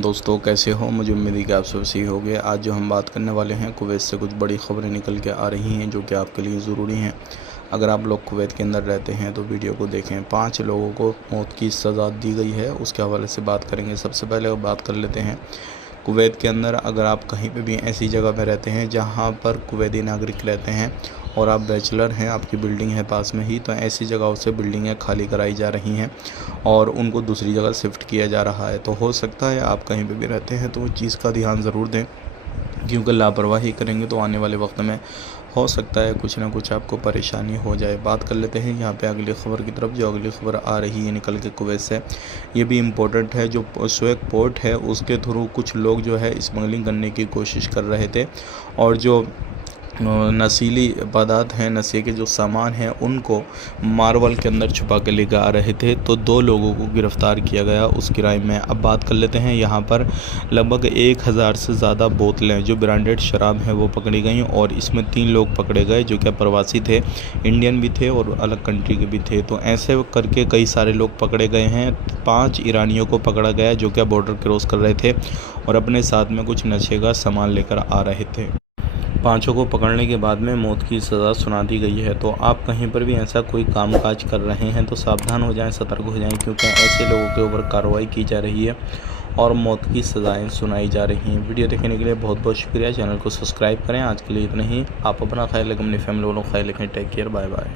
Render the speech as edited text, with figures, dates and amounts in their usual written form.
दोस्तों, कैसे हो। मुझे उम्मीद है कि आप सब सही होंगे। आज जो हम बात करने वाले हैं, कुवैत से कुछ बड़ी खबरें निकल के आ रही हैं जो कि आपके लिए ज़रूरी हैं। अगर आप लोग कुवैत के अंदर रहते हैं तो वीडियो को देखें। 5 लोगों को मौत की सज़ा दी गई है, उसके हवाले से बात करेंगे। सबसे पहले बात कर लेते हैं कुवैत के अंदर। अगर आप कहीं पे भी ऐसी जगह में रहते हैं जहाँ पर कुवैती नागरिक रहते हैं और आप बैचलर हैं, आपकी बिल्डिंग है पास में ही, तो ऐसी जगहों से बिल्डिंगें खाली कराई जा रही हैं और उनको दूसरी जगह शिफ्ट किया जा रहा है। तो हो सकता है आप कहीं पे भी रहते हैं तो उस चीज़ का ध्यान ज़रूर दें, क्योंकि लापरवाही करेंगे तो आने वाले वक्त में हो सकता है कुछ ना कुछ आपको परेशानी हो जाए। बात कर लेते हैं यहाँ पे अगली ख़बर की तरफ। जो अगली ख़बर आ रही है निकल के कुवैत से, ये भी इम्पोर्टेंट है। जो स्वेक पोर्ट है उसके थ्रू कुछ लोग जो है स्मगलिंग करने की कोशिश कर रहे थे और जो नशीली पदार्थ हैं, नशे के जो सामान हैं, उनको मार्बल के अंदर छुपा के लेकर आ रहे थे। तो 2 लोगों को गिरफ़्तार किया गया उस क्राइम में। अब बात कर लेते हैं यहाँ पर लगभग 1000 से ज़्यादा बोतलें जो ब्रांडेड शराब हैं वो पकड़ी गई और इसमें 3 लोग पकड़े गए जो कि प्रवासी थे, इंडियन भी थे और अलग कंट्री के भी थे। तो ऐसे करके कई सारे लोग पकड़े गए हैं। 5 ईरानियों को पकड़ा गया जो कि बॉर्डर क्रॉस कर रहे थे और अपने साथ में कुछ नशे का सामान लेकर आ रहे थे। 5 को पकड़ने के बाद में मौत की सज़ा सुना दी गई है। तो आप कहीं पर भी ऐसा कोई कामकाज कर रहे हैं तो सावधान हो जाएं, सतर्क हो जाएं, क्योंकि ऐसे लोगों के ऊपर कार्रवाई की जा रही है और मौत की सज़ाएं सुनाई जा रही हैं। वीडियो देखने के लिए बहुत बहुत शुक्रिया। चैनल को सब्सक्राइब करें। आज के लिए इतना ही। आप अपना ख्याल रखें, अपनी फैमिली वालों का ख्याल रखें। Take care, bye bye.